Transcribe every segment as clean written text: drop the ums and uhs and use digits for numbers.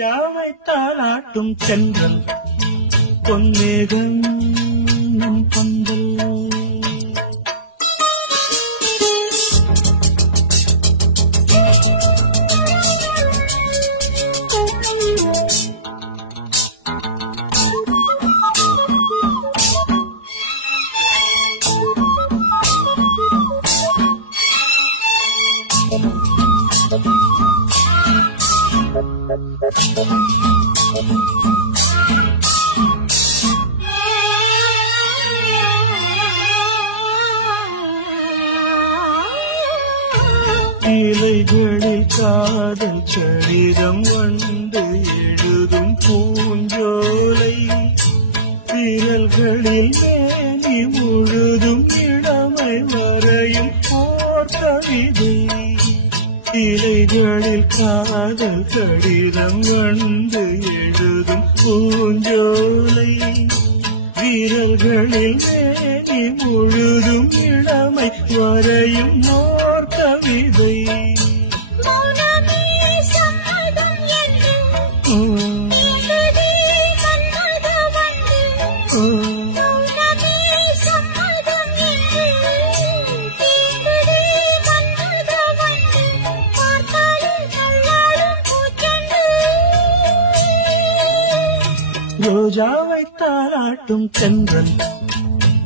ரோஜாவை தாளாட்டும் சென்றல் பொன்மேகம் நம் பந்தல். இலைகளில் காதல் கடிதம் வந்து எழுதும் பூஞ்சோலை, விரல்களில் மேனி முழுதும் இளமை வரையும் போர் கவிதை. இலைகளில் காதல் கடிதம் வந்து எழுதும் பூஞ்சோலை, வீரர்களில் மேனி முழுதும் இளமை வரையும் ஓர் கவிதை. ரோஜாவை தாளாட்டும் சென்றல்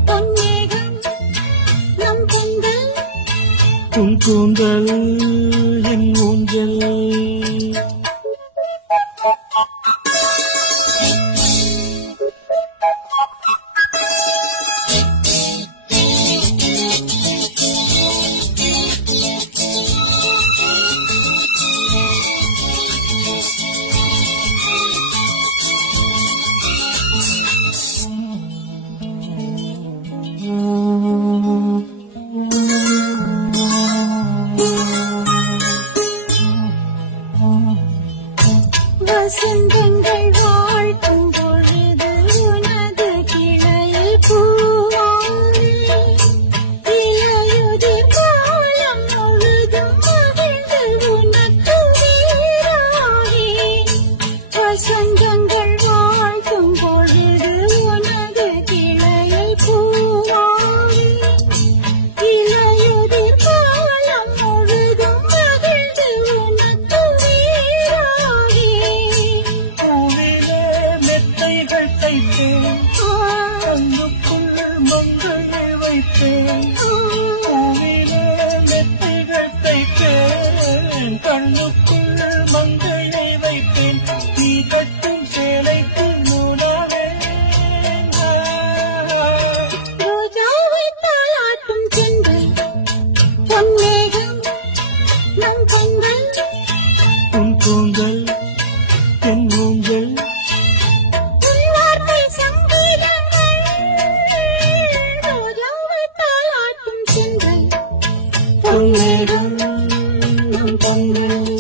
பொன்மேகம் நம் பந்தல், உன் கூந்தல் என் ஊஞ்சல். வசந்தங்கள் வாழ்த்தும் பொழுது உனது கிளையில் பூவாய், இலையுதிர் காலம் முழுதும் மகிழ்ந்து உனக்கு வீராகி. வசந்தங்கள் வாழ்த்தும் பொழுது உனது கிளையில் பூவாய், இலையுதிர் காலம் முழுதும் மகிழ்ந்து உனக்கு வீராகி. கண்ணுக்குள் மங்கையை வைத்தேன், பூவிலே மெத்தைகள் தைத்தேன். கண்ணுக்குள் மங்கையை வைத்தேன், நீ கட்டும் சேலைக்கு நூலாவே. ரோஜாவை தாளாட்டும் சென்றல் பொன்மேகம் நம் பந்தல், உன் கூந்தல் என் ஊஞ்சல். வார்த்தை சங்கீதங்கள். ரோஜாவை தாளாட்டும் சென்றல் பொன்மேகம் நம் பந்தல்.